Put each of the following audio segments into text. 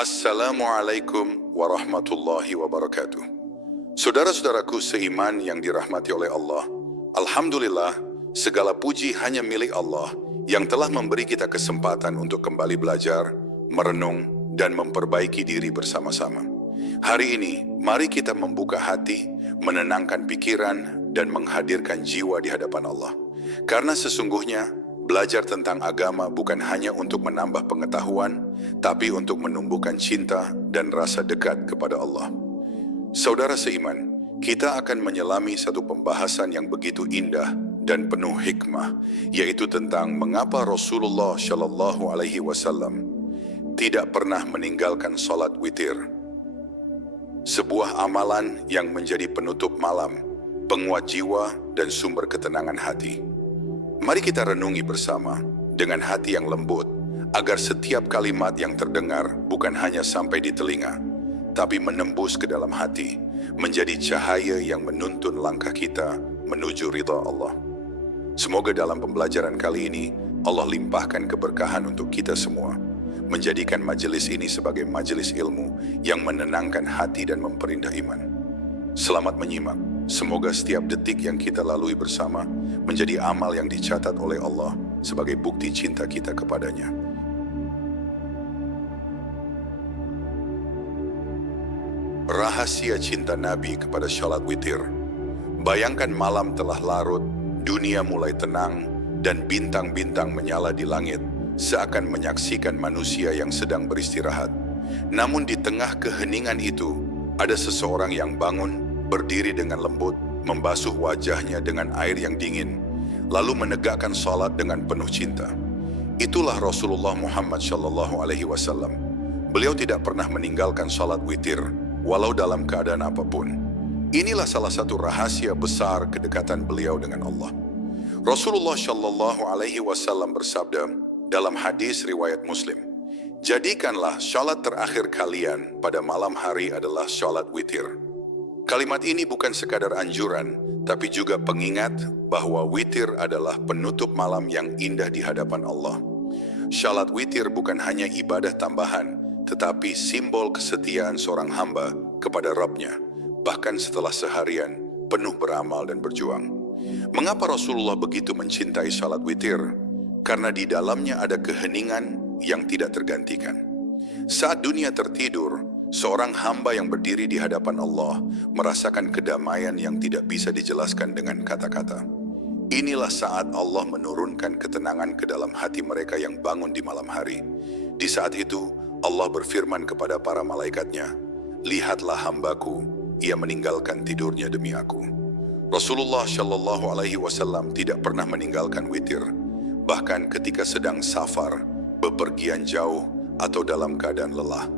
Assalamualaikum warahmatullahi wabarakatuh. Saudara-saudaraku seiman yang dirahmati oleh Allah, Alhamdulillah, segala puji hanya milik Allah yang telah memberi kita kesempatan untuk kembali belajar, merenung, dan memperbaiki diri bersama-sama. Hari ini, mari kita membuka hati, menenangkan pikiran, dan menghadirkan jiwa di hadapan Allah. Karena sesungguhnya, belajar tentang agama bukan hanya untuk menambah pengetahuan, tapi untuk menumbuhkan cinta dan rasa dekat kepada Allah. Saudara seiman, kita akan menyelami satu pembahasan yang begitu indah dan penuh hikmah, yaitu tentang mengapa Rasulullah Shallallahu Alaihi Wasallam tidak pernah meninggalkan sholat witir. Sebuah amalan yang menjadi penutup malam, penguat jiwa dan sumber ketenangan hati. Mari kita renungi bersama dengan hati yang lembut, agar setiap kalimat yang terdengar bukan hanya sampai di telinga, tapi menembus ke dalam hati, menjadi cahaya yang menuntun langkah kita menuju ridha Allah. Semoga dalam pembelajaran kali ini, Allah limpahkan keberkahan untuk kita semua, menjadikan majelis ini sebagai majelis ilmu yang menenangkan hati dan memperindah iman. Selamat menyimak. Semoga setiap detik yang kita lalui bersama menjadi amal yang dicatat oleh Allah sebagai bukti cinta kita kepadanya. Rahasia cinta Nabi kepada salat witir. Bayangkan malam telah larut, dunia mulai tenang, dan bintang-bintang menyala di langit, seakan menyaksikan manusia yang sedang beristirahat. Namun di tengah keheningan itu, ada seseorang yang bangun, berdiri dengan lembut, membasuh wajahnya dengan air yang dingin, lalu menegakkan salat dengan penuh cinta. Itulah Rasulullah Muhammad Shallallahu Alaihi Wasallam. Beliau tidak pernah meninggalkan salat witir, walau dalam keadaan apapun. Inilah salah satu rahasia besar kedekatan beliau dengan Allah. Rasulullah Shallallahu Alaihi Wasallam bersabda dalam hadis riwayat Muslim, "Jadikanlah salat terakhir kalian pada malam hari adalah salat witir." Kalimat ini bukan sekadar anjuran, tapi juga pengingat bahwa witir adalah penutup malam yang indah di hadapan Allah. Salat witir bukan hanya ibadah tambahan, tetapi simbol kesetiaan seorang hamba kepada Rabb-Nya, bahkan setelah seharian penuh beramal dan berjuang. Mengapa Rasulullah begitu mencintai salat witir? Karena di dalamnya ada keheningan yang tidak tergantikan. Saat dunia tertidur, seorang hamba yang berdiri di hadapan Allah merasakan kedamaian yang tidak bisa dijelaskan dengan kata-kata. Inilah saat Allah menurunkan ketenangan ke dalam hati mereka yang bangun di malam hari. Di saat itu, Allah berfirman kepada para malaikatnya, "Lihatlah hambaku, ia meninggalkan tidurnya demi aku." Rasulullah Shallallahu Alaihi Wasallam tidak pernah meninggalkan witir, bahkan ketika sedang safar, bepergian jauh, atau dalam keadaan lelah.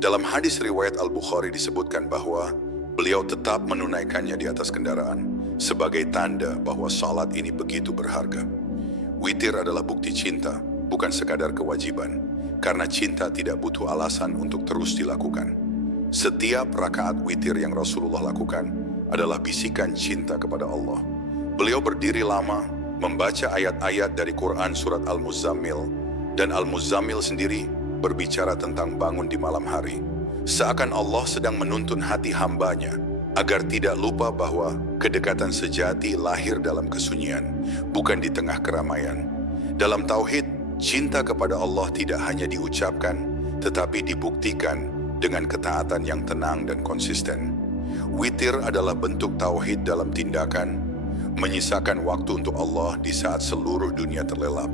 Dalam hadis riwayat Al-Bukhari disebutkan bahwa beliau tetap menunaikannya di atas kendaraan sebagai tanda bahwa salat ini begitu berharga. Witir adalah bukti cinta, bukan sekadar kewajiban, karena cinta tidak butuh alasan untuk terus dilakukan. Setiap rakaat witir yang Rasulullah lakukan adalah bisikan cinta kepada Allah. Beliau berdiri lama, membaca ayat-ayat dari Quran surat Al-Muzammil, dan Al-Muzammil sendiri berbicara tentang bangun di malam hari. Seakan Allah sedang menuntun hati hambanya agar tidak lupa bahwa kedekatan sejati lahir dalam kesunyian, bukan di tengah keramaian. Dalam tauhid, cinta kepada Allah tidak hanya diucapkan, tetapi dibuktikan dengan ketaatan yang tenang dan konsisten. Witir adalah bentuk tauhid dalam tindakan, menyisakan waktu untuk Allah di saat seluruh dunia terlelap.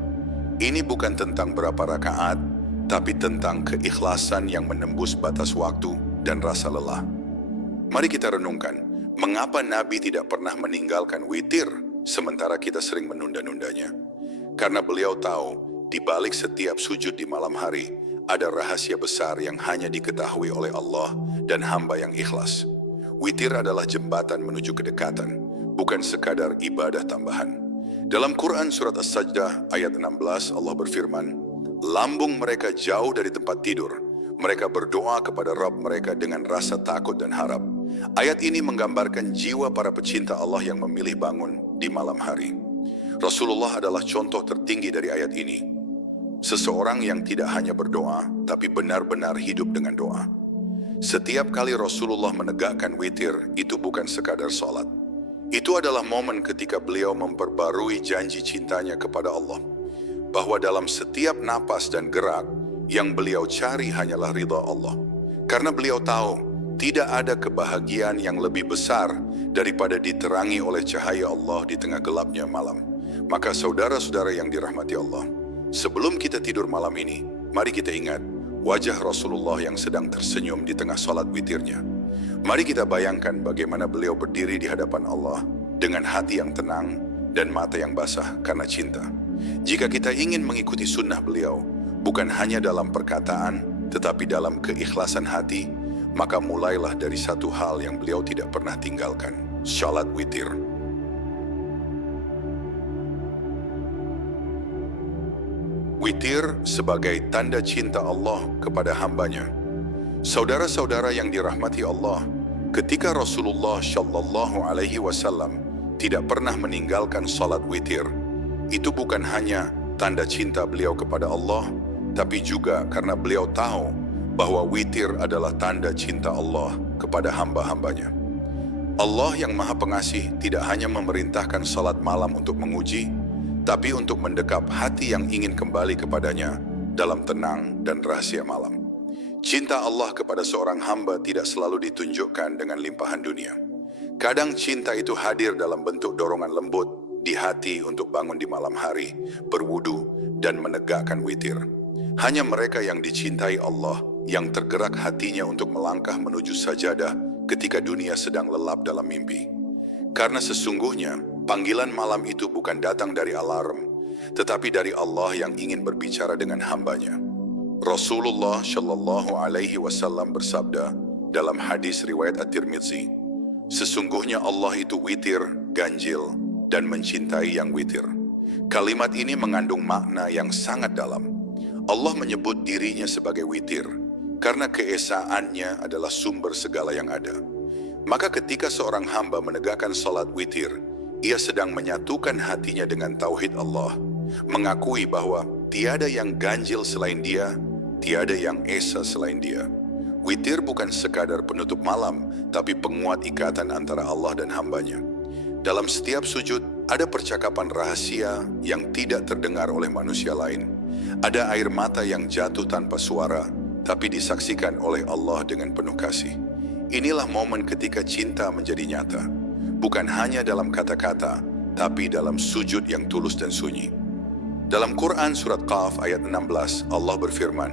Ini bukan tentang berapa rakaat, tapi tentang keikhlasan yang menembus batas waktu dan rasa lelah. Mari kita renungkan, mengapa Nabi tidak pernah meninggalkan witir, sementara kita sering menunda-nundanya? Karena beliau tahu, di balik setiap sujud di malam hari, ada rahasia besar yang hanya diketahui oleh Allah dan hamba yang ikhlas. Witir adalah jembatan menuju kedekatan, bukan sekadar ibadah tambahan. Dalam Quran surat As-Sajdah ayat 16, Allah berfirman, "Lambung mereka jauh dari tempat tidur. Mereka berdoa kepada Rabb mereka dengan rasa takut dan harap." Ayat ini menggambarkan jiwa para pecinta Allah yang memilih bangun di malam hari. Rasulullah adalah contoh tertinggi dari ayat ini. Seseorang yang tidak hanya berdoa, tapi benar-benar hidup dengan doa. Setiap kali Rasulullah menegakkan witir, itu bukan sekadar sholat. Itu adalah momen ketika beliau memperbarui janji cintanya kepada Allah. Bahwa dalam setiap napas dan gerak, yang beliau cari hanyalah ridha Allah. Karena beliau tahu, tidak ada kebahagiaan yang lebih besar daripada diterangi oleh cahaya Allah di tengah gelapnya malam. Maka saudara-saudara yang dirahmati Allah, sebelum kita tidur malam ini, mari kita ingat wajah Rasulullah yang sedang tersenyum di tengah salat witirnya. Mari kita bayangkan bagaimana beliau berdiri di hadapan Allah dengan hati yang tenang dan mata yang basah karena cinta. Jika kita ingin mengikuti sunnah beliau, bukan hanya dalam perkataan, tetapi dalam keikhlasan hati, maka mulailah dari satu hal yang beliau tidak pernah tinggalkan, salat witir. Witir sebagai tanda cinta Allah kepada hambanya. Saudara-saudara yang dirahmati Allah, ketika Rasulullah Shallallahu Alaihi Wasallam tidak pernah meninggalkan salat witir, itu bukan hanya tanda cinta beliau kepada Allah, tapi juga karena beliau tahu bahwa witir adalah tanda cinta Allah kepada hamba-hambanya. Allah yang Maha Pengasih tidak hanya memerintahkan salat malam untuk menguji, tapi untuk mendekap hati yang ingin kembali kepadanya dalam tenang dan rahasia malam. Cinta Allah kepada seorang hamba tidak selalu ditunjukkan dengan limpahan dunia. Kadang cinta itu hadir dalam bentuk dorongan lembut di hati untuk bangun di malam hari, berwudu, dan menegakkan witir. Hanya mereka yang dicintai Allah yang tergerak hatinya untuk melangkah menuju sajadah ketika dunia sedang lelap dalam mimpi. Karena sesungguhnya panggilan malam itu bukan datang dari alarm, tetapi dari Allah yang ingin berbicara dengan hambanya. Rasulullah Shallallahu Alaihi Wasallam bersabda dalam hadis riwayat At-Tirmidzi, sesungguhnya Allah itu witir, ganjil, dan mencintai yang witir. Kalimat ini mengandung makna yang sangat dalam. Allah menyebut dirinya sebagai witir, karena keesaannya adalah sumber segala yang ada. Maka ketika seorang hamba menegakkan salat witir, ia sedang menyatukan hatinya dengan tauhid Allah, mengakui bahwa tiada yang ganjil selain Dia, tiada yang esa selain Dia. Witir bukan sekadar penutup malam, tapi penguat ikatan antara Allah dan hambanya. Dalam setiap sujud, ada percakapan rahasia yang tidak terdengar oleh manusia lain. Ada air mata yang jatuh tanpa suara, tapi disaksikan oleh Allah dengan penuh kasih. Inilah momen ketika cinta menjadi nyata. Bukan hanya dalam kata-kata, tapi dalam sujud yang tulus dan sunyi. Dalam Quran surat Qaf ayat 16, Allah berfirman,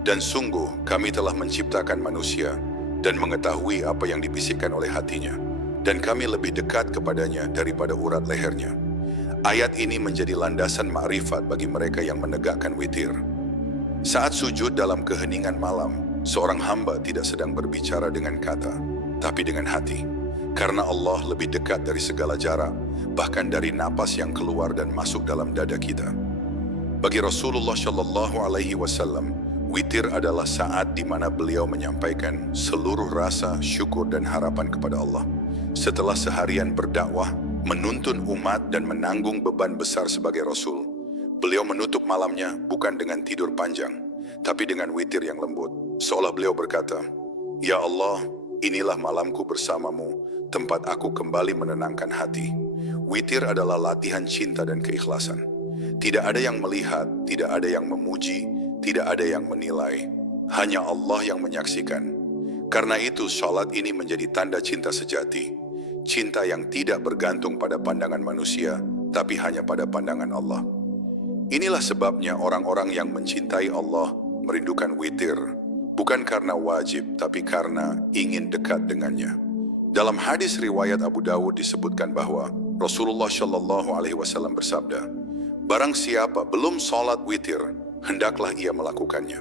"Dan sungguh kami telah menciptakan manusia dan mengetahui apa yang dibisikkan oleh hatinya, dan kami lebih dekat kepadanya daripada urat lehernya." Ayat ini menjadi landasan ma'rifat bagi mereka yang menegakkan witir. Saat sujud dalam keheningan malam, seorang hamba tidak sedang berbicara dengan kata, tapi dengan hati. Karena Allah lebih dekat dari segala jarak, bahkan dari napas yang keluar dan masuk dalam dada kita. Bagi Rasulullah Shallallahu Alaihi Wasallam, witir adalah saat di mana beliau menyampaikan seluruh rasa syukur dan harapan kepada Allah. Setelah seharian berdakwah, menuntun umat dan menanggung beban besar sebagai Rasul, beliau menutup malamnya bukan dengan tidur panjang, tapi dengan witir yang lembut. Seolah beliau berkata, "Ya Allah, inilah malamku bersamamu, tempat aku kembali menenangkan hati." Witir adalah latihan cinta dan keikhlasan. Tidak ada yang melihat, tidak ada yang memuji, tidak ada yang menilai. Hanya Allah yang menyaksikan. Karena itu salat ini menjadi tanda cinta sejati. Cinta yang tidak bergantung pada pandangan manusia, tapi hanya pada pandangan Allah. Inilah sebabnya orang-orang yang mencintai Allah merindukan witir, bukan karena wajib, tapi karena ingin dekat dengannya. Dalam hadis riwayat Abu Dawud disebutkan bahwa Rasulullah Shallallahu Alaihi Wasallam bersabda, "Barang siapa belum salat witir, hendaklah ia melakukannya."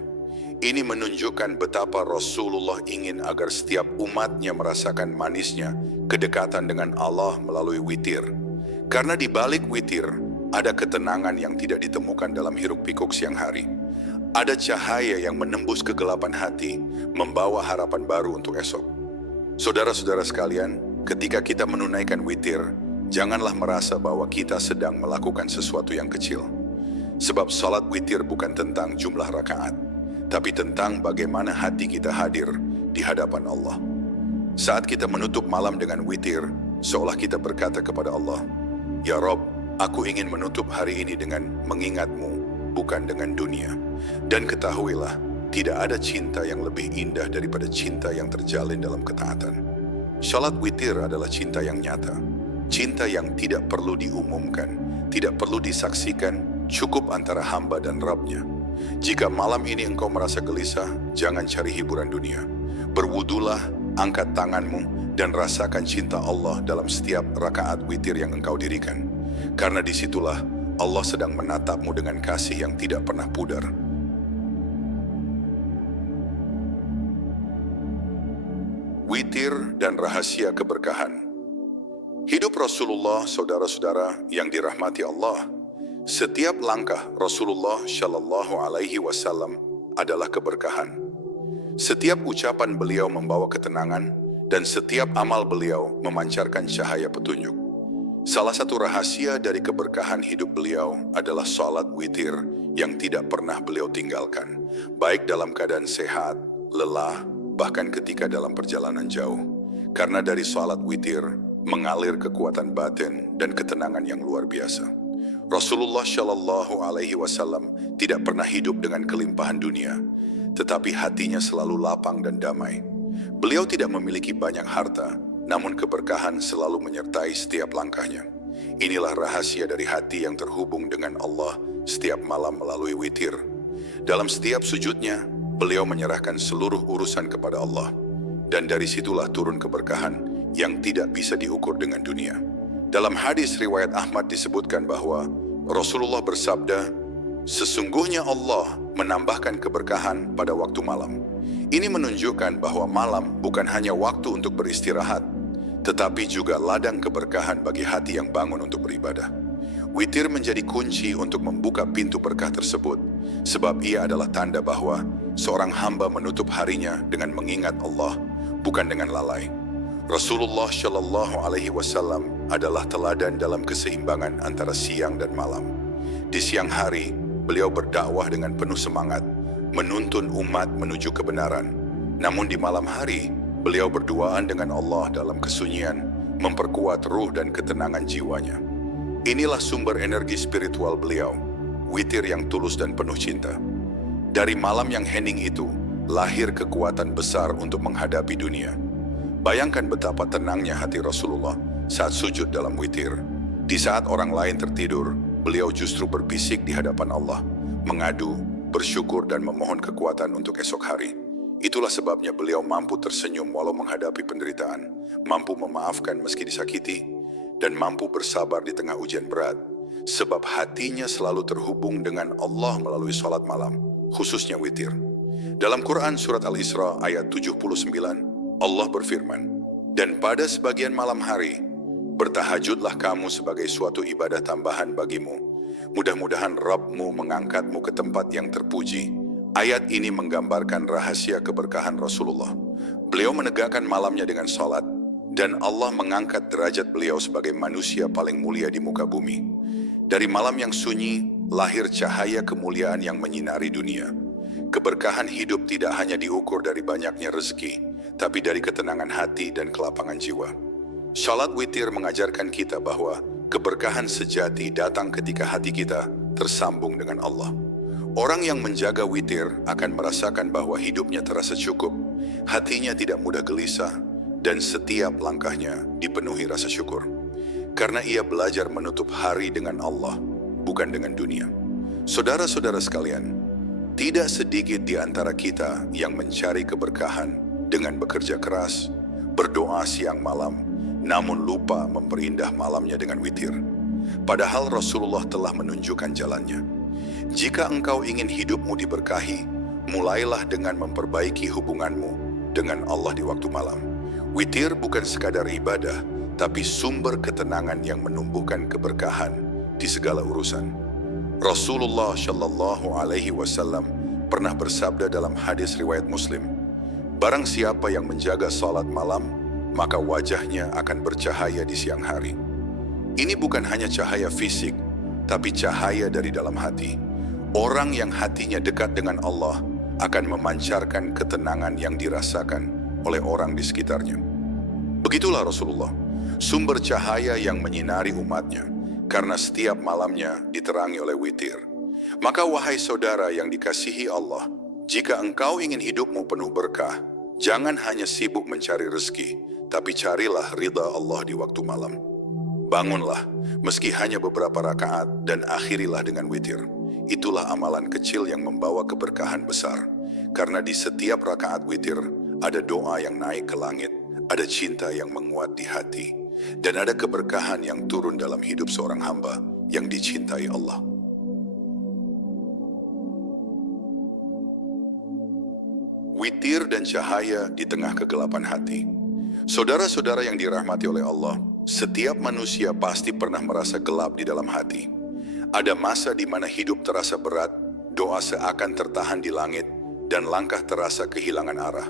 Ini menunjukkan betapa Rasulullah ingin agar setiap umatnya merasakan manisnya kedekatan dengan Allah melalui witir. Karena di balik witir, ada ketenangan yang tidak ditemukan dalam hiruk-pikuk siang hari. Ada cahaya yang menembus kegelapan hati, membawa harapan baru untuk esok. Saudara-saudara sekalian, ketika kita menunaikan witir, janganlah merasa bahwa kita sedang melakukan sesuatu yang kecil. Sebab salat witir bukan tentang jumlah rakaat, tapi tentang bagaimana hati kita hadir di hadapan Allah. Saat kita menutup malam dengan witir, seolah kita berkata kepada Allah, "Ya Rob, aku ingin menutup hari ini dengan mengingat-Mu, bukan dengan dunia." Dan ketahuilah, tidak ada cinta yang lebih indah daripada cinta yang terjalin dalam ketaatan. Salat witir adalah cinta yang nyata, cinta yang tidak perlu diumumkan, tidak perlu disaksikan, cukup antara hamba dan Rabb-Nya. Jika malam ini engkau merasa gelisah, jangan cari hiburan dunia. Berwudulah, angkat tanganmu, dan rasakan cinta Allah dalam setiap rakaat witir yang engkau dirikan. Karena disitulah Allah sedang menatapmu dengan kasih yang tidak pernah pudar. Witir dan rahasia keberkahan. Hidup Rasulullah, saudara-saudara yang dirahmati Allah, setiap langkah Rasulullah Shallallahu Alaihi Wasallam adalah keberkahan. Setiap ucapan beliau membawa ketenangan, dan setiap amal beliau memancarkan cahaya petunjuk. Salah satu rahasia dari keberkahan hidup beliau adalah salat witir yang tidak pernah beliau tinggalkan, baik dalam keadaan sehat, lelah, bahkan ketika dalam perjalanan jauh. Karena dari salat witir mengalir kekuatan batin dan ketenangan yang luar biasa. Rasulullah Shallallahu Alaihi Wasallam tidak pernah hidup dengan kelimpahan dunia, tetapi hatinya selalu lapang dan damai. Beliau tidak memiliki banyak harta, namun keberkahan selalu menyertai setiap langkahnya. Inilah rahasia dari hati yang terhubung dengan Allah setiap malam melalui witir. Dalam setiap sujudnya, beliau menyerahkan seluruh urusan kepada Allah. Dan dari situlah turun keberkahan yang tidak bisa diukur dengan dunia. Dalam hadis riwayat Ahmad disebutkan bahwa Rasulullah bersabda, "Sesungguhnya Allah menambahkan keberkahan pada waktu malam." Ini menunjukkan bahwa malam bukan hanya waktu untuk beristirahat, tetapi juga ladang keberkahan bagi hati yang bangun untuk beribadah. Witir menjadi kunci untuk membuka pintu berkah tersebut, sebab ia adalah tanda bahwa seorang hamba menutup harinya dengan mengingat Allah, bukan dengan lalai. Rasulullah Shallallahu Alaihi Wasallam adalah teladan dalam keseimbangan antara siang dan malam. Di siang hari, beliau berdakwah dengan penuh semangat, menuntun umat menuju kebenaran. Namun di malam hari, beliau berduaan dengan Allah dalam kesunyian, memperkuat ruh dan ketenangan jiwanya. Inilah sumber energi spiritual beliau, witir yang tulus dan penuh cinta. Dari malam yang hening itu, lahir kekuatan besar untuk menghadapi dunia. Bayangkan betapa tenangnya hati Rasulullah saat sujud dalam witir. Di saat orang lain tertidur, beliau justru berbisik di hadapan Allah, mengadu, bersyukur dan memohon kekuatan untuk esok hari. Itulah sebabnya beliau mampu tersenyum walau menghadapi penderitaan, mampu memaafkan meski disakiti, dan mampu bersabar di tengah ujian berat. Sebab hatinya selalu terhubung dengan Allah melalui salat malam, khususnya witir. Dalam Quran Surat Al-Isra ayat 79, Allah berfirman, "Dan pada sebagian malam hari, bertahajudlah kamu sebagai suatu ibadah tambahan bagimu. Mudah-mudahan Rabb-Mu mengangkatmu ke tempat yang terpuji." Ayat ini menggambarkan rahasia keberkahan Rasulullah. Beliau menegakkan malamnya dengan salat, dan Allah mengangkat derajat beliau sebagai manusia paling mulia di muka bumi. Dari malam yang sunyi, lahir cahaya kemuliaan yang menyinari dunia. Keberkahan hidup tidak hanya diukur dari banyaknya rezeki, tapi dari ketenangan hati dan kelapangan jiwa. Salat witir mengajarkan kita bahwa keberkahan sejati datang ketika hati kita tersambung dengan Allah. Orang yang menjaga witir akan merasakan bahwa hidupnya terasa cukup, hatinya tidak mudah gelisah, dan setiap langkahnya dipenuhi rasa syukur. Karena ia belajar menutup hari dengan Allah, bukan dengan dunia. Saudara-saudara sekalian, tidak sedikit di antara kita yang mencari keberkahan dengan bekerja keras, berdoa siang malam, namun lupa memperindah malamnya dengan witir. Padahal Rasulullah telah menunjukkan jalannya. Jika engkau ingin hidupmu diberkahi, mulailah dengan memperbaiki hubunganmu dengan Allah di waktu malam. Witir bukan sekadar ibadah, tapi sumber ketenangan yang menumbuhkan keberkahan di segala urusan. Rasulullah Shallallahu Alaihi Wasallam pernah bersabda dalam hadis riwayat Muslim, "Barang siapa yang menjaga salat malam, maka wajahnya akan bercahaya di siang hari." Ini bukan hanya cahaya fisik, tapi cahaya dari dalam hati. Orang yang hatinya dekat dengan Allah akan memancarkan ketenangan yang dirasakan oleh orang di sekitarnya. Begitulah Rasulullah, sumber cahaya yang menyinari umatnya, karena setiap malamnya diterangi oleh witir. Maka wahai saudara yang dikasihi Allah, jika engkau ingin hidupmu penuh berkah, jangan hanya sibuk mencari rezeki, tapi carilah ridha Allah di waktu malam. Bangunlah, meski hanya beberapa rakaat, dan akhirilah dengan witir. Itulah amalan kecil yang membawa keberkahan besar. Karena di setiap rakaat witir, ada doa yang naik ke langit, ada cinta yang menguat di hati, dan ada keberkahan yang turun dalam hidup seorang hamba yang dicintai Allah. Witir dan cahaya di tengah kegelapan hati. Saudara-saudara yang dirahmati oleh Allah, setiap manusia pasti pernah merasa gelap di dalam hati. Ada masa di mana hidup terasa berat, doa seakan tertahan di langit, dan langkah terasa kehilangan arah.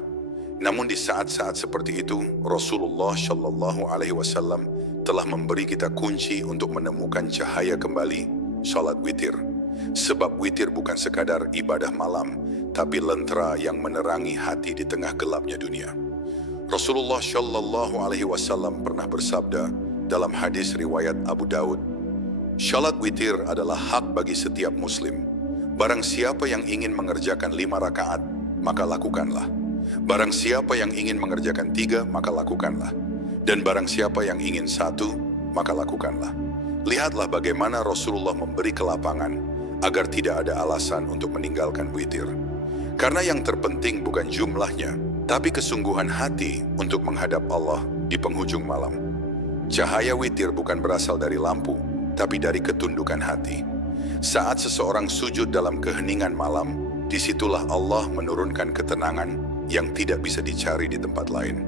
Namun di saat-saat seperti itu, Rasulullah Shallallahu Alaihi Wasallam telah memberi kita kunci untuk menemukan cahaya kembali, salat witir. Sebab witir bukan sekadar ibadah malam, tapi lentera yang menerangi hati di tengah gelapnya dunia. Rasulullah Shallallahu Alaihi Wasallam pernah bersabda dalam hadis riwayat Abu Daud, "Salat witir adalah hak bagi setiap muslim. Barang siapa yang ingin mengerjakan 5 rakaat, maka lakukanlah. Barang siapa yang ingin mengerjakan 3, maka lakukanlah. Dan barang siapa yang ingin 1, maka lakukanlah." Lihatlah bagaimana Rasulullah memberi kelapangan agar tidak ada alasan untuk meninggalkan witir. Karena yang terpenting bukan jumlahnya, tapi kesungguhan hati untuk menghadap Allah di penghujung malam. Cahaya witir bukan berasal dari lampu, tapi dari ketundukan hati. Saat seseorang sujud dalam keheningan malam, disitulah Allah menurunkan ketenangan yang tidak bisa dicari di tempat lain.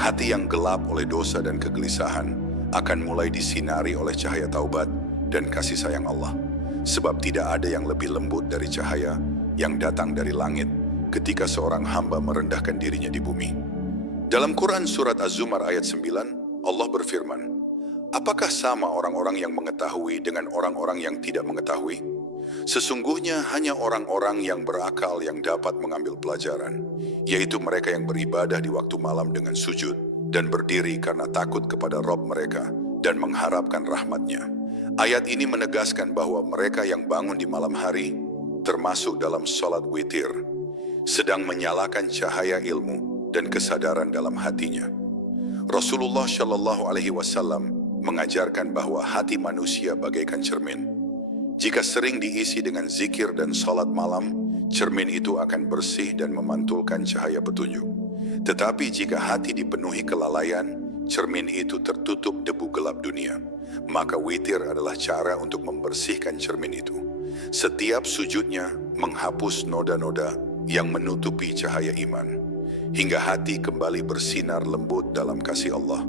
Hati yang gelap oleh dosa dan kegelisahan akan mulai disinari oleh cahaya taubat dan kasih sayang Allah. Sebab tidak ada yang lebih lembut dari cahaya yang datang dari langit ketika seorang hamba merendahkan dirinya di bumi. Dalam Quran Surat Az-Zumar ayat 9, Allah berfirman, "Apakah sama orang-orang yang mengetahui dengan orang-orang yang tidak mengetahui? Sesungguhnya hanya orang-orang yang berakal yang dapat mengambil pelajaran, yaitu mereka yang beribadah di waktu malam dengan sujud dan berdiri karena takut kepada Rabb mereka dan mengharapkan rahmat-Nya." Ayat ini menegaskan bahwa mereka yang bangun di malam hari, termasuk dalam salat witir, sedang menyalakan cahaya ilmu dan kesadaran dalam hatinya. Rasulullah Shallallahu Alaihi Wasallam mengajarkan bahwa hati manusia bagaikan cermin. Jika sering diisi dengan zikir dan salat malam, cermin itu akan bersih dan memantulkan cahaya petunjuk. Tetapi jika hati dipenuhi kelalaian, cermin itu tertutup debu gelap dunia. Maka witir adalah cara untuk membersihkan cermin itu. Setiap sujudnya menghapus noda-noda yang menutupi cahaya iman, hingga hati kembali bersinar lembut dalam kasih Allah.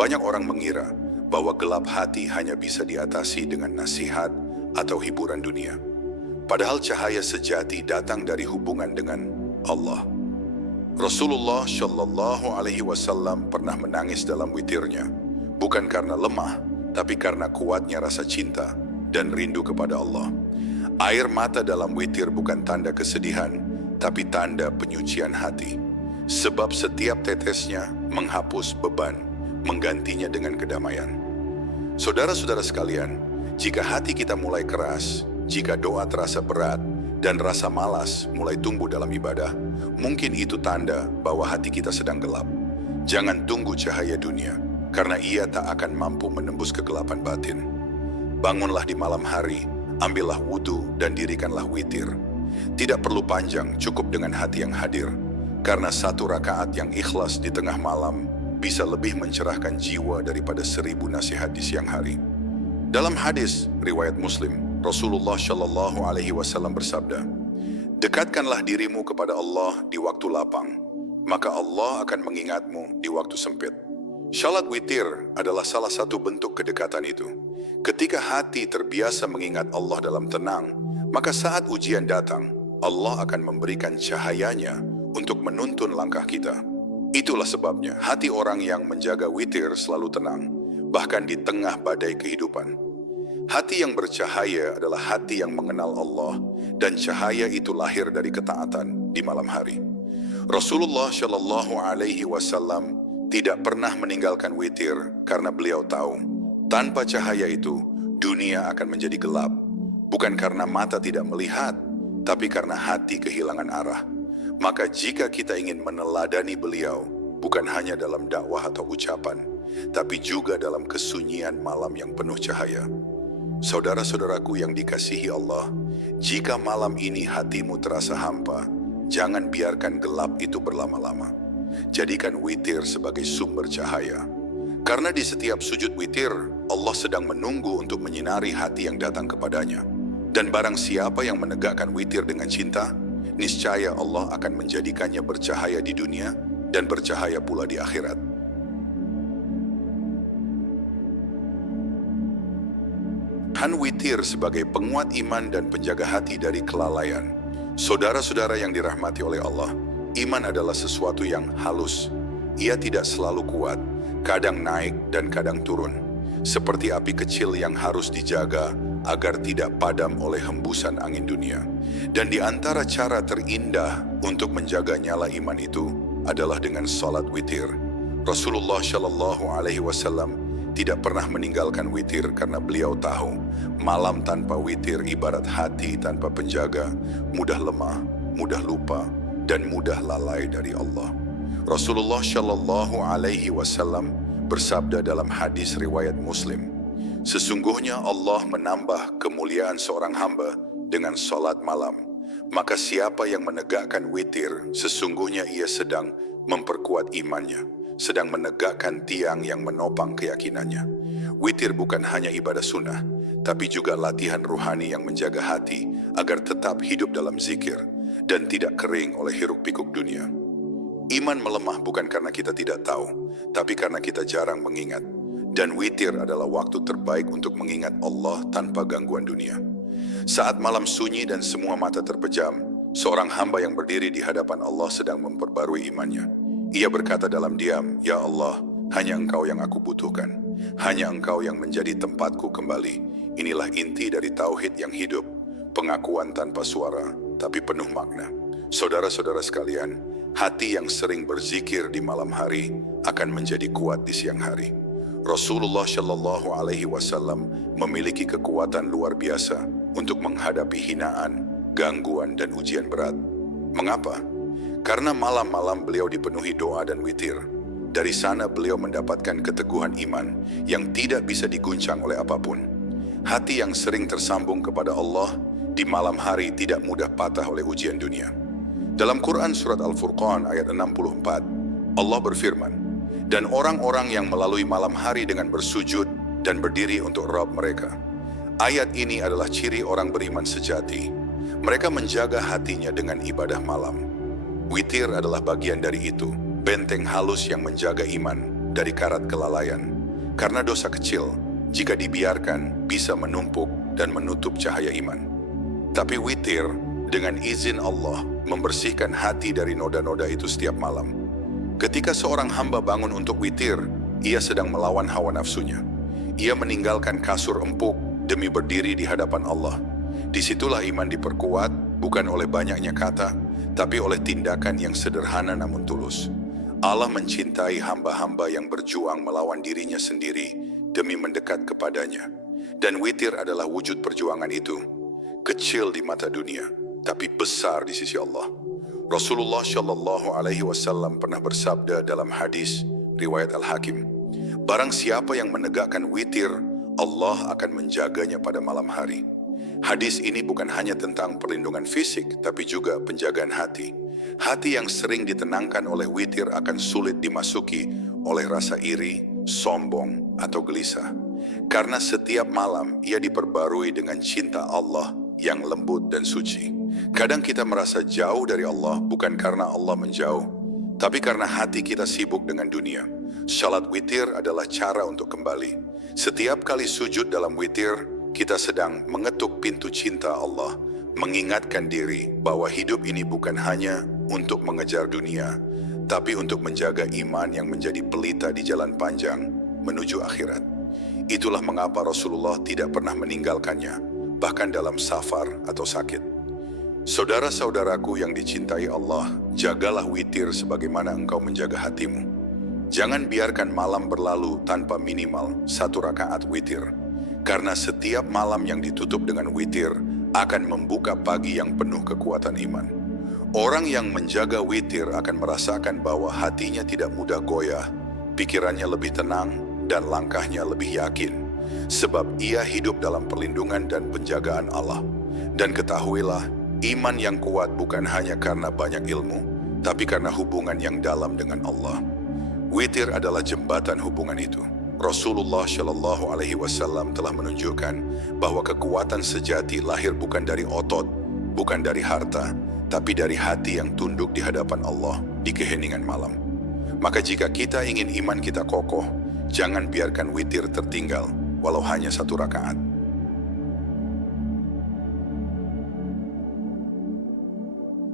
Banyak orang mengira bahwa gelap hati hanya bisa diatasi dengan nasihat atau hiburan dunia. Padahal cahaya sejati datang dari hubungan dengan Allah. Rasulullah Shallallahu Alaihi Wasallam pernah menangis dalam witirnya, bukan karena lemah, tapi karena kuatnya rasa cinta dan rindu kepada Allah. Air mata dalam witir bukan tanda kesedihan, tapi tanda penyucian hati. Sebab setiap tetesnya menghapus beban, menggantinya dengan kedamaian. Saudara-saudara sekalian, jika hati kita mulai keras, jika doa terasa berat, dan rasa malas mulai tumbuh dalam ibadah, mungkin itu tanda bahwa hati kita sedang gelap. Jangan tunggu cahaya dunia, karena ia tak akan mampu menembus kegelapan batin. Bangunlah di malam hari, ambillah wudhu dan dirikanlah witir. Tidak perlu panjang, cukup dengan hati yang hadir. Karena 1 rakaat yang ikhlas di tengah malam bisa lebih mencerahkan jiwa daripada 1000 nasihat di siang hari. Dalam hadis riwayat Muslim, Rasulullah Shallallahu Alaihi Wasallam bersabda, "Dekatkanlah dirimu kepada Allah di waktu lapang, maka Allah akan mengingatmu di waktu sempit." Salat witir adalah salah satu bentuk kedekatan itu. Ketika hati terbiasa mengingat Allah dalam tenang, maka saat ujian datang, Allah akan memberikan cahayanya untuk menuntun langkah kita. Itulah sebabnya hati orang yang menjaga witir selalu tenang, bahkan di tengah badai kehidupan. Hati yang bercahaya adalah hati yang mengenal Allah, dan cahaya itu lahir dari ketaatan di malam hari. Rasulullah Shallallahu Alaihi Wasallam tidak pernah meninggalkan witir karena beliau tahu tanpa cahaya itu dunia akan menjadi gelap, bukan karena mata tidak melihat, tapi karena hati kehilangan arah. Maka jika kita ingin meneladani beliau, bukan hanya dalam dakwah atau ucapan, tapi juga dalam kesunyian malam yang penuh cahaya. Saudara-saudaraku yang dikasihi Allah, jika malam ini hatimu terasa hampa, jangan biarkan gelap itu berlama-lama. Jadikan witir sebagai sumber cahaya. Karena di setiap sujud witir, Allah sedang menunggu untuk menyinari hati yang datang kepadanya. Dan barang siapa yang menegakkan witir dengan cinta, niscaya Allah akan menjadikannya bercahaya di dunia dan bercahaya pula di akhirat. Witir sebagai penguat iman dan penjaga hati dari kelalaian. Saudara-saudara yang dirahmati oleh Allah, iman adalah sesuatu yang halus. Ia tidak selalu kuat, kadang naik dan kadang turun. Seperti api kecil yang harus dijaga agar tidak padam oleh hembusan angin dunia. Dan di antara cara terindah untuk menjaga nyala iman itu adalah dengan salat witir. Rasulullah Shallallahu Alaihi Wasallam tidak pernah meninggalkan witir karena beliau tahu malam tanpa witir ibarat hati tanpa penjaga, mudah lemah, mudah lupa, dan mudah lalai dari Allah. Rasulullah Shallallahu Alaihi Wasallam bersabda dalam hadis riwayat Muslim, sesungguhnya Allah menambah kemuliaan seorang hamba dengan salat malam. Maka siapa yang menegakkan witir, sesungguhnya ia sedang memperkuat imannya, sedang menegakkan tiang yang menopang keyakinannya. Witir bukan hanya ibadah sunnah, tapi juga latihan ruhani yang menjaga hati agar tetap hidup dalam zikir dan tidak kering oleh hiruk-pikuk dunia. Iman melemah bukan karena kita tidak tahu, tapi karena kita jarang mengingat. Dan witir adalah waktu terbaik untuk mengingat Allah tanpa gangguan dunia. Saat malam sunyi dan semua mata terpejam, seorang hamba yang berdiri di hadapan Allah sedang memperbarui imannya. Ia berkata dalam diam, "Ya Allah, hanya Engkau yang aku butuhkan. Hanya Engkau yang menjadi tempatku kembali." Inilah inti dari tauhid yang hidup, pengakuan tanpa suara, tapi penuh makna. Saudara-saudara sekalian, hati yang sering berzikir di malam hari akan menjadi kuat di siang hari. Rasulullah Shallallahu Alaihi Wasallam memiliki kekuatan luar biasa untuk menghadapi hinaan, gangguan, dan ujian berat. Mengapa? Karena malam-malam beliau dipenuhi doa dan witir. Dari sana beliau mendapatkan keteguhan iman yang tidak bisa diguncang oleh apapun. Hati yang sering tersambung kepada Allah di malam hari tidak mudah patah oleh ujian dunia. Dalam Quran surat Al-Furqan ayat 64, Allah berfirman, "Dan orang-orang yang melalui malam hari dengan bersujud dan berdiri untuk Rabb mereka." Ayat ini adalah ciri orang beriman sejati. Mereka menjaga hatinya dengan ibadah malam. Witir adalah bagian dari itu, benteng halus yang menjaga iman dari karat kelalaian. Karena dosa kecil, jika dibiarkan, bisa menumpuk dan menutup cahaya iman. Tapi witir, dengan izin Allah, membersihkan hati dari noda-noda itu setiap malam. Ketika seorang hamba bangun untuk witir, ia sedang melawan hawa nafsunya. Ia meninggalkan kasur empuk demi berdiri di hadapan Allah. Disitulah iman diperkuat, bukan oleh banyaknya kata, tapi oleh tindakan yang sederhana namun tulus. Allah mencintai hamba-hamba yang berjuang melawan dirinya sendiri demi mendekat kepadanya. Dan witir adalah wujud perjuangan itu. Kecil di mata dunia, tapi besar di sisi Allah. Rasulullah Shallallahu Alaihi Wasallam pernah bersabda dalam hadis riwayat Al-Hakim, "Barang siapa yang menegakkan witir, Allah akan menjaganya pada malam hari." Hadis ini bukan hanya tentang perlindungan fisik, tapi juga penjagaan hati. Hati yang sering ditenangkan oleh witir akan sulit dimasuki oleh rasa iri, sombong, atau gelisah. Karena setiap malam ia diperbarui dengan cinta Allah yang lembut dan suci. Kadang kita merasa jauh dari Allah bukan karena Allah menjauh, tapi karena hati kita sibuk dengan dunia. Salat witir adalah cara untuk kembali. Setiap kali sujud dalam witir, kita sedang mengetuk pintu cinta Allah, mengingatkan diri bahwa hidup ini bukan hanya untuk mengejar dunia, tapi untuk menjaga iman yang menjadi pelita di jalan panjang menuju akhirat. Itulah mengapa Rasulullah tidak pernah meninggalkannya, bahkan dalam safar atau sakit. Saudara-saudaraku yang dicintai Allah, jagalah witir sebagaimana engkau menjaga hatimu. Jangan biarkan malam berlalu tanpa minimal 1 rakaat witir. Karena setiap malam yang ditutup dengan witir akan membuka pagi yang penuh kekuatan iman. Orang yang menjaga witir akan merasakan bahwa hatinya tidak mudah goyah, pikirannya lebih tenang, dan langkahnya lebih yakin. Sebab ia hidup dalam perlindungan dan penjagaan Allah. Dan ketahuilah, iman yang kuat bukan hanya karena banyak ilmu, tapi karena hubungan yang dalam dengan Allah. Witir adalah jembatan hubungan itu. Rasulullah Shallallahu Alaihi Wasallam telah menunjukkan bahwa kekuatan sejati lahir bukan dari otot, bukan dari harta, tapi dari hati yang tunduk di hadapan Allah di keheningan malam. Maka jika kita ingin iman kita kokoh, jangan biarkan witir tertinggal, walau hanya 1 rakaat.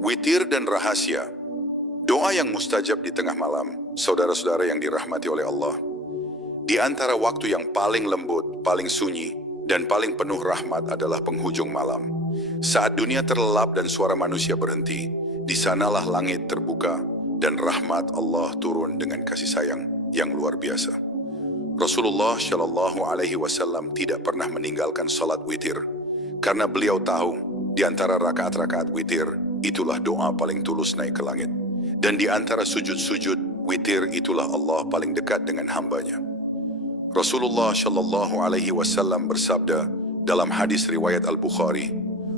Witir dan rahasia. Doa yang mustajab di tengah malam, saudara-saudara yang dirahmati oleh Allah. Di antara waktu yang paling lembut, paling sunyi, dan paling penuh rahmat adalah penghujung malam. Saat dunia terlelap dan suara manusia berhenti, di sanalah langit terbuka dan rahmat Allah turun dengan kasih sayang yang luar biasa. Rasulullah Shallallahu Alaihi Wasallam tidak pernah meninggalkan salat witir, karena beliau tahu di antara rakaat-rakaat witir, itulah doa paling tulus naik ke langit. Dan di antara sujud-sujud witir itulah Allah paling dekat dengan hambanya. Rasulullah Shallallahu Alaihi Wasallam bersabda dalam hadis riwayat Al-Bukhari,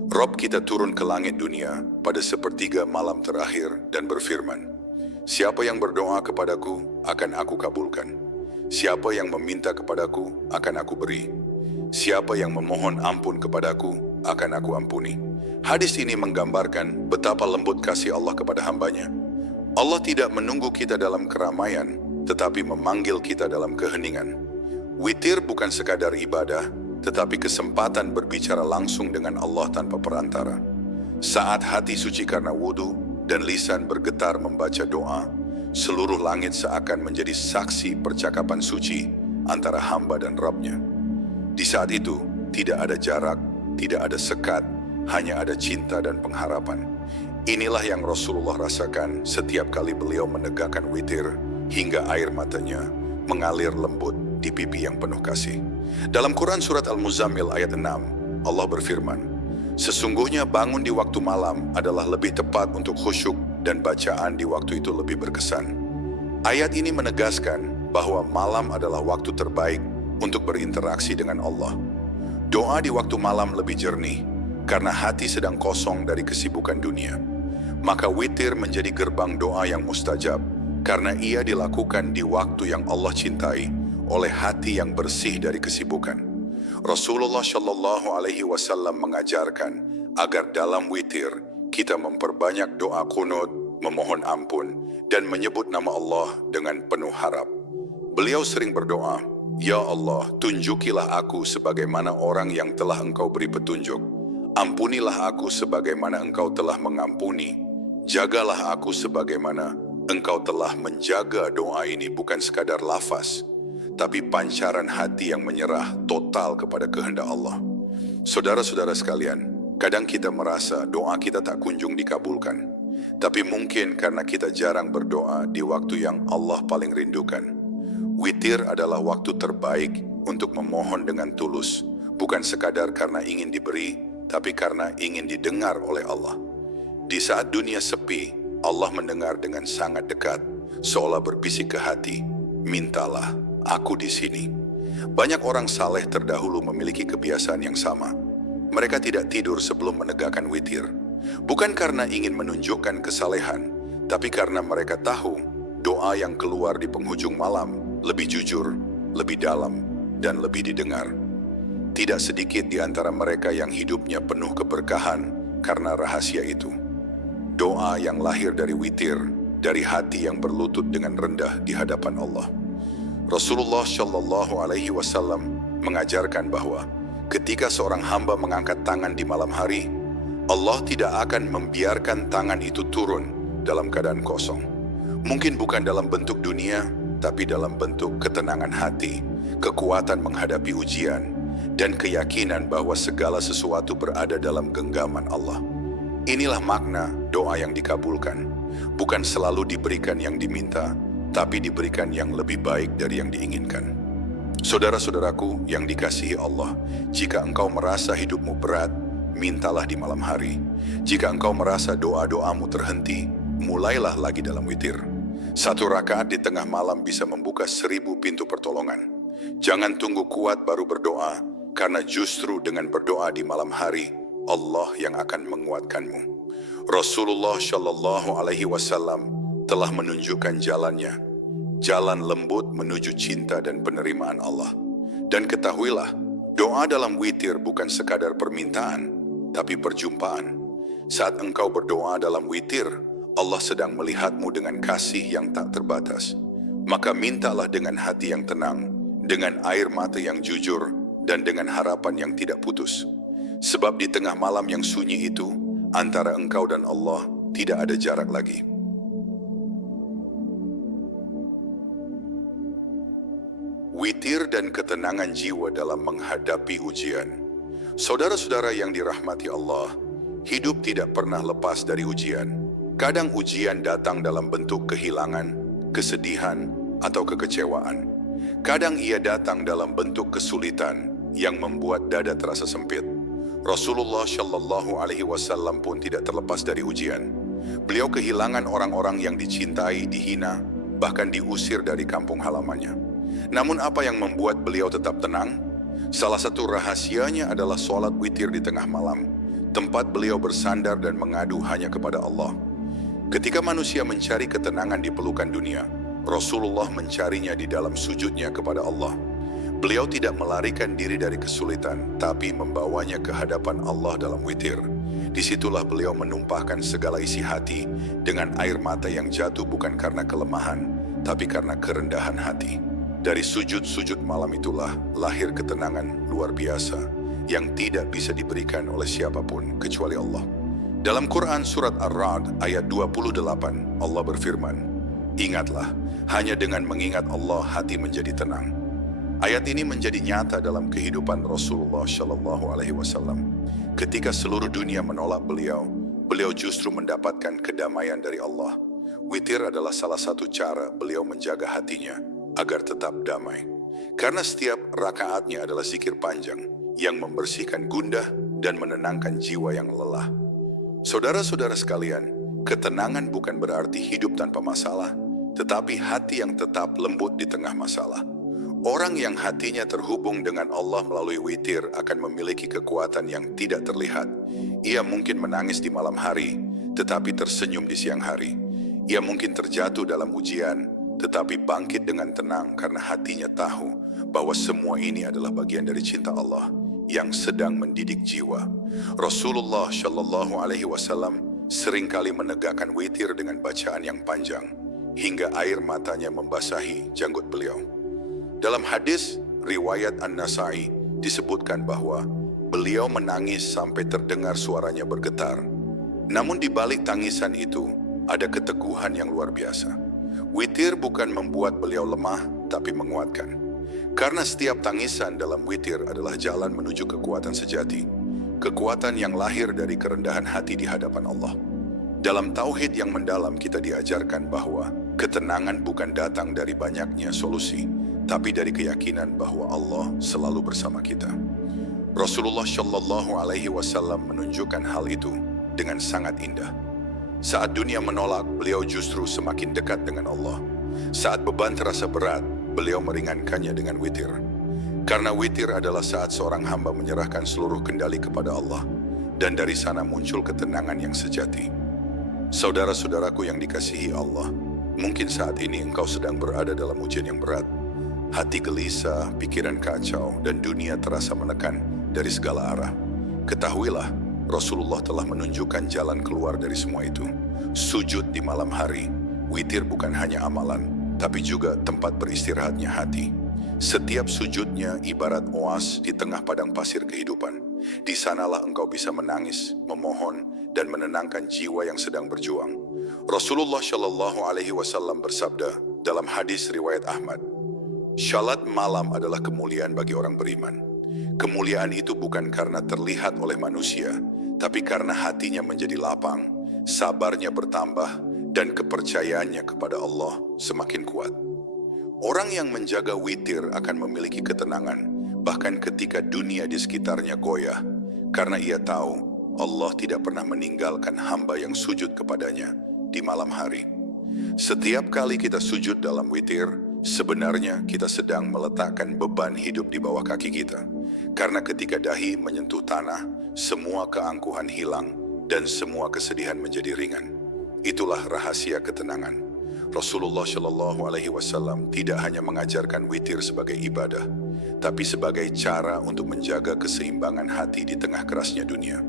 Rob kita turun ke langit dunia pada sepertiga malam terakhir dan berfirman, siapa yang berdoa kepadaku akan aku kabulkan. Siapa yang meminta kepadaku akan aku beri. Siapa yang memohon ampun kepadaku akan aku ampuni. Hadis ini menggambarkan betapa lembut kasih Allah kepada hambanya. Allah tidak menunggu kita dalam keramaian, tetapi memanggil kita dalam keheningan. Witir bukan sekadar ibadah, tetapi kesempatan berbicara langsung dengan Allah tanpa perantara. Saat hati suci karena wudu dan lisan bergetar membaca doa, seluruh langit seakan menjadi saksi percakapan suci antara hamba dan Rabb-Nya. Di saat itu, tidak ada jarak, tidak ada sekat, hanya ada cinta dan pengharapan. Inilah yang Rasulullah rasakan setiap kali beliau menegakkan witir hingga air matanya mengalir lembut di pipi yang penuh kasih. Dalam Quran surat Al-Muzammil ayat 6, Allah berfirman, sesungguhnya bangun di waktu malam adalah lebih tepat untuk khusyuk dan bacaan di waktu itu lebih berkesan. Ayat ini menegaskan bahwa malam adalah waktu terbaik untuk berinteraksi dengan Allah. Doa di waktu malam lebih jernih, karena hati sedang kosong dari kesibukan dunia. Maka witir menjadi gerbang doa yang mustajab, karena ia dilakukan di waktu yang Allah cintai oleh hati yang bersih dari kesibukan. Rasulullah Shallallahu Alaihi Wasallam mengajarkan agar dalam witir kita memperbanyak doa qunut, memohon ampun, dan menyebut nama Allah dengan penuh harap. Beliau sering berdoa, Ya Allah, tunjukilah aku sebagaimana orang yang telah Engkau beri petunjuk. Ampunilah aku sebagaimana Engkau telah mengampuni. Jagalah aku sebagaimana Engkau telah menjaga. Doa ini bukan sekadar lafaz, tapi pancaran hati yang menyerah total kepada kehendak Allah. Saudara-saudara sekalian, kadang kita merasa doa kita tak kunjung dikabulkan. Tapi mungkin karena kita jarang berdoa di waktu yang Allah paling rindukan. Witir adalah waktu terbaik untuk memohon dengan tulus, bukan sekadar karena ingin diberi, tapi karena ingin didengar oleh Allah. Di saat dunia sepi, Allah mendengar dengan sangat dekat, seolah berbisik ke hati, mintalah, aku di sini. Banyak orang saleh terdahulu memiliki kebiasaan yang sama. Mereka tidak tidur sebelum menegakkan witir. Bukan karena ingin menunjukkan kesalehan, tapi karena mereka tahu doa yang keluar di penghujung malam lebih jujur, lebih dalam, dan lebih didengar. Tidak sedikit di antara mereka yang hidupnya penuh keberkahan karena rahasia itu. Doa yang lahir dari witir, dari hati yang berlutut dengan rendah di hadapan Allah. Rasulullah Shallallahu Alaihi Wasallam mengajarkan bahwa ketika seorang hamba mengangkat tangan di malam hari, Allah tidak akan membiarkan tangan itu turun dalam keadaan kosong. Mungkin bukan dalam bentuk dunia, tapi dalam bentuk ketenangan hati, kekuatan menghadapi ujian, dan keyakinan bahwa segala sesuatu berada dalam genggaman Allah. Inilah makna doa yang dikabulkan, bukan selalu diberikan yang diminta, tapi diberikan yang lebih baik dari yang diinginkan. Saudara-saudaraku yang dikasihi Allah, jika engkau merasa hidupmu berat, mintalah di malam hari. Jika engkau merasa doa-doamu terhenti, mulailah lagi dalam witir. 1 rakaat di tengah malam bisa membuka 1000 pintu pertolongan. Jangan tunggu kuat baru berdoa, karena justru dengan berdoa di malam hari, Allah yang akan menguatkanmu. Rasulullah Shallallahu Alaihi Wasallam telah menunjukkan jalannya, jalan lembut menuju cinta dan penerimaan Allah. Dan ketahuilah, doa dalam witir bukan sekadar permintaan, tapi perjumpaan. Saat engkau berdoa dalam witir, Allah sedang melihatmu dengan kasih yang tak terbatas. Maka mintalah dengan hati yang tenang, dengan air mata yang jujur, dan dengan harapan yang tidak putus. Sebab di tengah malam yang sunyi itu, antara engkau dan Allah tidak ada jarak lagi. Witir dan ketenangan jiwa dalam menghadapi ujian. Saudara-saudara yang dirahmati Allah, hidup tidak pernah lepas dari ujian. Kadang ujian datang dalam bentuk kehilangan, kesedihan, atau kekecewaan. Kadang ia datang dalam bentuk kesulitan yang membuat dada terasa sempit. Rasulullah Shallallahu Alaihi Wasallam pun tidak terlepas dari ujian. Beliau kehilangan orang-orang yang dicintai, dihina, bahkan diusir dari kampung halamannya. Namun apa yang membuat beliau tetap tenang? Salah satu rahasianya adalah sholat witir di tengah malam, tempat beliau bersandar dan mengadu hanya kepada Allah. Ketika manusia mencari ketenangan di pelukan dunia, Rasulullah mencarinya di dalam sujudnya kepada Allah. Beliau tidak melarikan diri dari kesulitan, tapi membawanya ke hadapan Allah dalam witir. Disitulah beliau menumpahkan segala isi hati dengan air mata yang jatuh bukan karena kelemahan, tapi karena kerendahan hati. Dari sujud-sujud malam itulah lahir ketenangan luar biasa yang tidak bisa diberikan oleh siapapun kecuali Allah. Dalam Quran Surat Ar-Ra'd ayat 28, Allah berfirman, "Ingatlah, hanya dengan mengingat Allah hati menjadi tenang." Ayat ini menjadi nyata dalam kehidupan Rasulullah Shallallahu Alaihi Wasallam. Ketika seluruh dunia menolak beliau, beliau justru mendapatkan kedamaian dari Allah. Witir adalah salah satu cara beliau menjaga hatinya agar tetap damai. Karena setiap rakaatnya adalah zikir panjang yang membersihkan gundah dan menenangkan jiwa yang lelah. Saudara-saudara sekalian, ketenangan bukan berarti hidup tanpa masalah, tetapi hati yang tetap lembut di tengah masalah. Orang yang hatinya terhubung dengan Allah melalui witir akan memiliki kekuatan yang tidak terlihat. Ia mungkin menangis di malam hari, tetapi tersenyum di siang hari. Ia mungkin terjatuh dalam ujian, tetapi bangkit dengan tenang karena hatinya tahu bahwa semua ini adalah bagian dari cinta Allah yang sedang mendidik jiwa. Rasulullah Shallallahu Alaihi Wasallam seringkali menegakkan witir dengan bacaan yang panjang, hingga air matanya membasahi janggut beliau. Dalam hadis riwayat An-Nasai disebutkan bahwa beliau menangis sampai terdengar suaranya bergetar. Namun di balik tangisan itu ada keteguhan yang luar biasa. Witir bukan membuat beliau lemah, tapi menguatkan. Karena setiap tangisan dalam witir adalah jalan menuju kekuatan sejati. Kekuatan yang lahir dari kerendahan hati di hadapan Allah. Dalam tauhid yang mendalam kita diajarkan bahwa ketenangan bukan datang dari banyaknya solusi, tapi dari keyakinan bahwa Allah selalu bersama kita. Rasulullah Shallallahu Alaihi Wasallam menunjukkan hal itu dengan sangat indah. Saat dunia menolak, beliau justru semakin dekat dengan Allah. Saat beban terasa berat, beliau meringankannya dengan witir. Karena witir adalah saat seorang hamba menyerahkan seluruh kendali kepada Allah, dan dari sana muncul ketenangan yang sejati. Saudara-saudaraku yang dikasihi Allah, mungkin saat ini engkau sedang berada dalam ujian yang berat. Hati gelisah, pikiran kacau, dan dunia terasa menekan dari segala arah. Ketahuilah, Rasulullah telah menunjukkan jalan keluar dari semua itu. Sujud di malam hari, witir bukan hanya amalan, tapi juga tempat beristirahatnya hati. Setiap sujudnya ibarat oas di tengah padang pasir kehidupan. Di sanalah engkau bisa menangis, memohon, dan menenangkan jiwa yang sedang berjuang. Rasulullah Shallallahu Alaihi Wasallam bersabda dalam hadis riwayat Ahmad, Salat malam adalah kemuliaan bagi orang beriman. Kemuliaan itu bukan karena terlihat oleh manusia, tapi karena hatinya menjadi lapang, sabarnya bertambah, dan kepercayaannya kepada Allah semakin kuat. Orang yang menjaga witir akan memiliki ketenangan, bahkan ketika dunia di sekitarnya goyah, karena ia tahu Allah tidak pernah meninggalkan hamba yang sujud kepadanya di malam hari. Setiap kali kita sujud dalam witir, sebenarnya kita sedang meletakkan beban hidup di bawah kaki kita. Karena ketika dahi menyentuh tanah, semua keangkuhan hilang dan semua kesedihan menjadi ringan. Itulah rahasia ketenangan. Rasulullah Shallallahu Alaihi Wasallam tidak hanya mengajarkan witir sebagai ibadah, tapi sebagai cara untuk menjaga keseimbangan hati di tengah kerasnya dunia.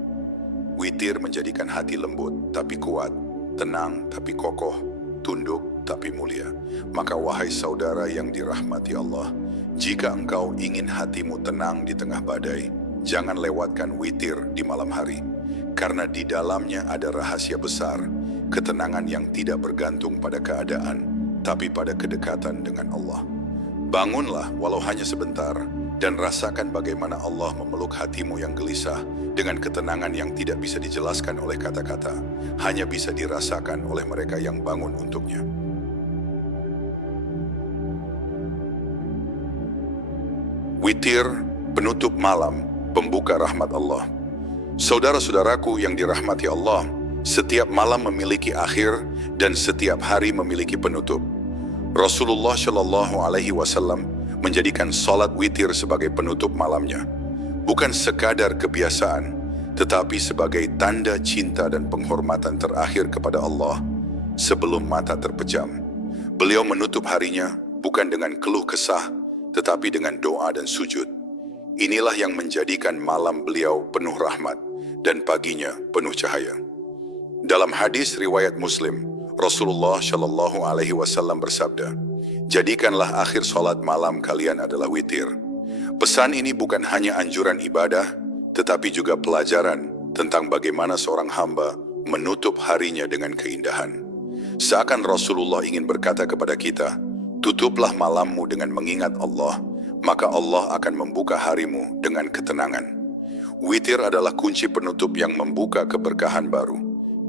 Witir menjadikan hati lembut tapi kuat, tenang tapi kokoh, tunduk tapi mulia. Maka wahai saudara yang dirahmati Allah, jika engkau ingin hatimu tenang di tengah badai, jangan lewatkan witir di malam hari. Karena di dalamnya ada rahasia besar, ketenangan yang tidak bergantung pada keadaan, tapi pada kedekatan dengan Allah. Bangunlah walau hanya sebentar, dan rasakan bagaimana Allah memeluk hatimu yang gelisah dengan ketenangan yang tidak bisa dijelaskan oleh kata-kata, hanya bisa dirasakan oleh mereka yang bangun untuknya. Witir, penutup malam, pembuka rahmat Allah. Saudara-saudaraku yang dirahmati Allah, setiap malam memiliki akhir dan setiap hari memiliki penutup. Rasulullah Shallallahu Alaihi Wasallam menjadikan salat witir sebagai penutup malamnya, bukan sekadar kebiasaan, tetapi sebagai tanda cinta dan penghormatan terakhir kepada Allah sebelum mata terpejam. Beliau menutup harinya bukan dengan keluh kesah, tetapi dengan doa dan sujud. Inilah yang menjadikan malam beliau penuh rahmat dan paginya penuh cahaya. Dalam hadis riwayat Muslim, Rasulullah Shallallahu Alaihi Wasallam bersabda, "Jadikanlah akhir salat malam kalian adalah witir." Pesan ini bukan hanya anjuran ibadah, tetapi juga pelajaran tentang bagaimana seorang hamba menutup harinya dengan keindahan. Seakan Rasulullah ingin berkata kepada kita, tutuplah malammu dengan mengingat Allah, maka Allah akan membuka harimu dengan ketenangan. Witir adalah kunci penutup yang membuka keberkahan baru.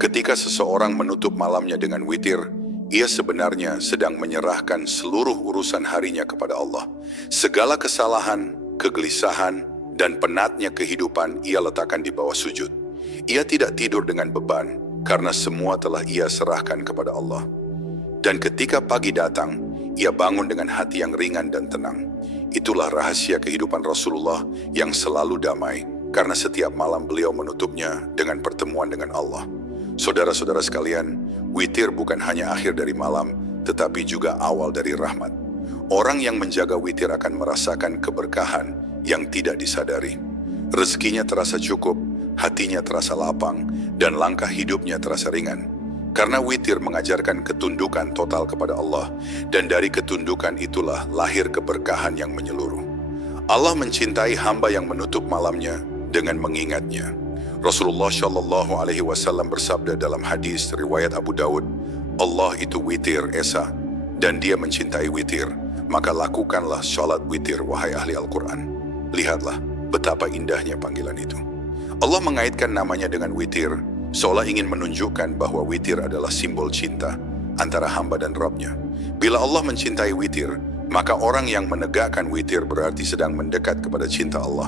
Ketika seseorang menutup malamnya dengan witir, ia sebenarnya sedang menyerahkan seluruh urusan harinya kepada Allah. Segala kesalahan, kegelisahan, dan penatnya kehidupan ia letakkan di bawah sujud. Ia tidak tidur dengan beban, karena semua telah ia serahkan kepada Allah. Dan ketika pagi datang, ia bangun dengan hati yang ringan dan tenang. Itulah rahasia kehidupan Rasulullah yang selalu damai, karena setiap malam beliau menutupnya dengan pertemuan dengan Allah. Saudara-saudara sekalian, witir bukan hanya akhir dari malam, tetapi juga awal dari rahmat. Orang yang menjaga witir akan merasakan keberkahan yang tidak disadari. Rezekinya terasa cukup, hatinya terasa lapang, dan langkah hidupnya terasa ringan. Karena witir mengajarkan ketundukan total kepada Allah, dan dari ketundukan itulah lahir keberkahan yang menyeluruh. Allah mencintai hamba yang menutup malamnya dengan mengingatnya. Rasulullah Shallallahu Alaihi Wasallam bersabda dalam hadis riwayat Abu Daud, Allah itu witir esa, dan dia mencintai witir, maka lakukanlah sholat witir wahai ahli Al-Quran. Lihatlah betapa indahnya panggilan itu. Allah mengaitkan namanya dengan witir, seolah ingin menunjukkan bahwa witir adalah simbol cinta antara hamba dan Rabb-Nya. Bila Allah mencintai witir, maka orang yang menegakkan witir berarti sedang mendekat kepada cinta Allah.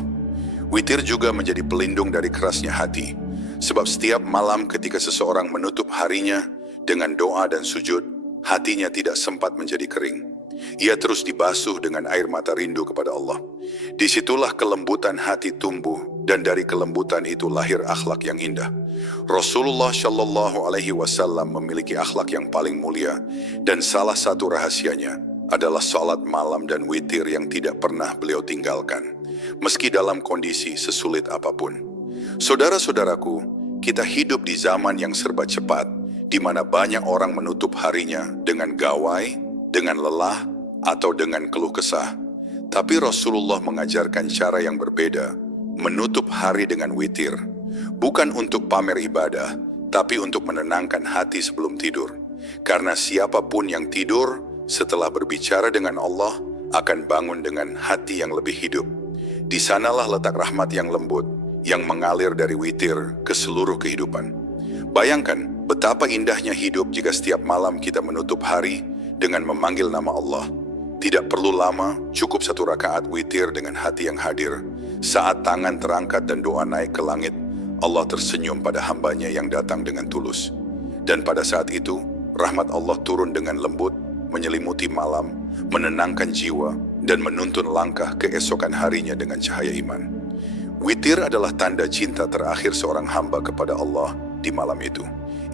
Witir juga menjadi pelindung dari kerasnya hati, sebab setiap malam ketika seseorang menutup harinya dengan doa dan sujud, hatinya tidak sempat menjadi kering. Ia terus dibasuh dengan air mata rindu kepada Allah. Disitulah kelembutan hati tumbuh, dan dari kelembutan itu lahir akhlak yang indah. Rasulullah Shallallahu Alaihi Wasallam memiliki akhlak yang paling mulia, dan salah satu rahasianya adalah salat malam dan witir yang tidak pernah beliau tinggalkan, meski dalam kondisi sesulit apapun. Saudara-saudaraku, kita hidup di zaman yang serba cepat, di mana banyak orang menutup harinya dengan gawai, dengan lelah, atau dengan keluh kesah. Tapi Rasulullah mengajarkan cara yang berbeda, menutup hari dengan witir, bukan untuk pamer ibadah, tapi untuk menenangkan hati sebelum tidur. Karena siapapun yang tidur setelah berbicara dengan Allah akan bangun dengan hati yang lebih hidup. Di sanalah letak rahmat yang lembut, yang mengalir dari witir ke seluruh kehidupan. Bayangkan betapa indahnya hidup jika setiap malam kita menutup hari dengan memanggil nama Allah. Tidak perlu lama, cukup 1 rakaat witir dengan hati yang hadir. Saat tangan terangkat dan doa naik ke langit, Allah tersenyum pada hambanya yang datang dengan tulus. Dan pada saat itu, rahmat Allah turun dengan lembut, menyelimuti malam, menenangkan jiwa, dan menuntun langkah keesokan harinya dengan cahaya iman. Witir adalah tanda cinta terakhir seorang hamba kepada Allah di malam itu.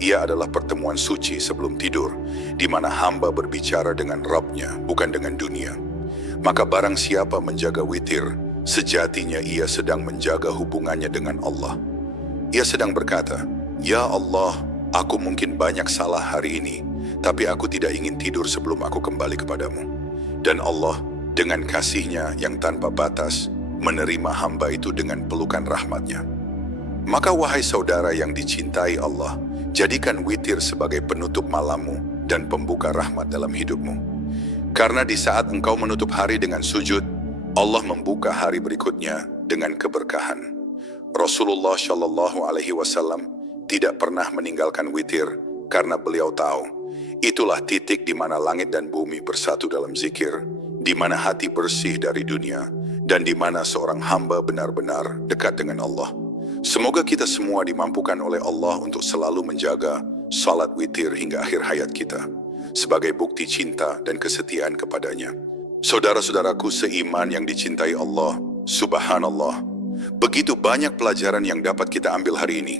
Ia adalah pertemuan suci sebelum tidur, di mana hamba berbicara dengan Rabb-nya, bukan dengan dunia. Maka barang siapa menjaga witir, sejatinya ia sedang menjaga hubungannya dengan Allah. Ia sedang berkata, "Ya Allah, aku mungkin banyak salah hari ini, tapi aku tidak ingin tidur sebelum aku kembali kepadamu." Dan Allah, dengan kasih-Nya yang tanpa batas, menerima hamba itu dengan pelukan rahmat-Nya. Maka wahai saudara yang dicintai Allah, jadikan witir sebagai penutup malammu dan pembuka rahmat dalam hidupmu. Karena di saat engkau menutup hari dengan sujud, Allah membuka hari berikutnya dengan keberkahan. Rasulullah Shallallahu Alaihi Wasallam tidak pernah meninggalkan witir karena beliau tahu itulah titik di mana langit dan bumi bersatu dalam zikir, di mana hati bersih dari dunia, dan di mana seorang hamba benar-benar dekat dengan Allah. Semoga kita semua dimampukan oleh Allah untuk selalu menjaga salat witir hingga akhir hayat kita, sebagai bukti cinta dan kesetiaan kepadanya. Saudara-saudaraku seiman yang dicintai Allah, subhanallah, begitu banyak pelajaran yang dapat kita ambil hari ini.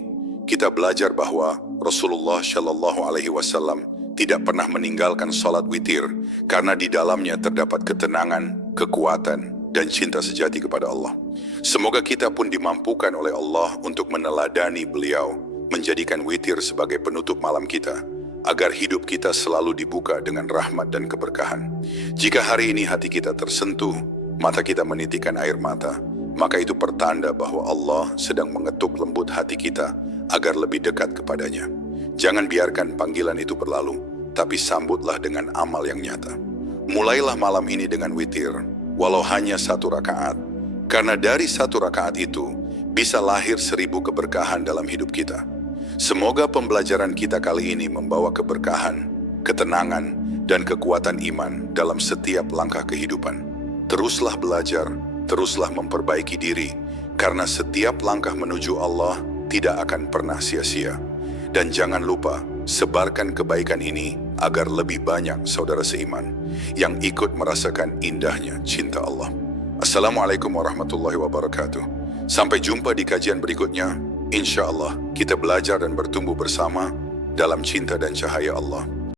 Kita belajar bahwa Rasulullah Shallallahu Alaihi Wasallam tidak pernah meninggalkan salat witir, karena di dalamnya terdapat ketenangan, kekuatan, dan cinta sejati kepada Allah. Semoga kita pun dimampukan oleh Allah untuk meneladani beliau, menjadikan witir sebagai penutup malam kita, agar hidup kita selalu dibuka dengan rahmat dan keberkahan. Jika hari ini hati kita tersentuh, mata kita menitikan air mata, maka itu pertanda bahwa Allah sedang mengetuk lembut hati kita agar lebih dekat kepadanya. Jangan biarkan panggilan itu berlalu, tapi sambutlah dengan amal yang nyata. Mulailah malam ini dengan witir, walau hanya 1 rakaat, karena dari 1 rakaat itu bisa lahir 1000 keberkahan dalam hidup kita. Semoga pembelajaran kita kali ini membawa keberkahan, ketenangan, dan kekuatan iman dalam setiap langkah kehidupan. Teruslah belajar, teruslah memperbaiki diri, karena setiap langkah menuju Allah tidak akan pernah sia-sia. Dan jangan lupa, sebarkan kebaikan ini agar lebih banyak saudara seiman yang ikut merasakan indahnya cinta Allah. Assalamualaikum warahmatullahi wabarakatuh. Sampai jumpa di kajian berikutnya. Insya Allah kita belajar dan bertumbuh bersama dalam cinta dan cahaya Allah.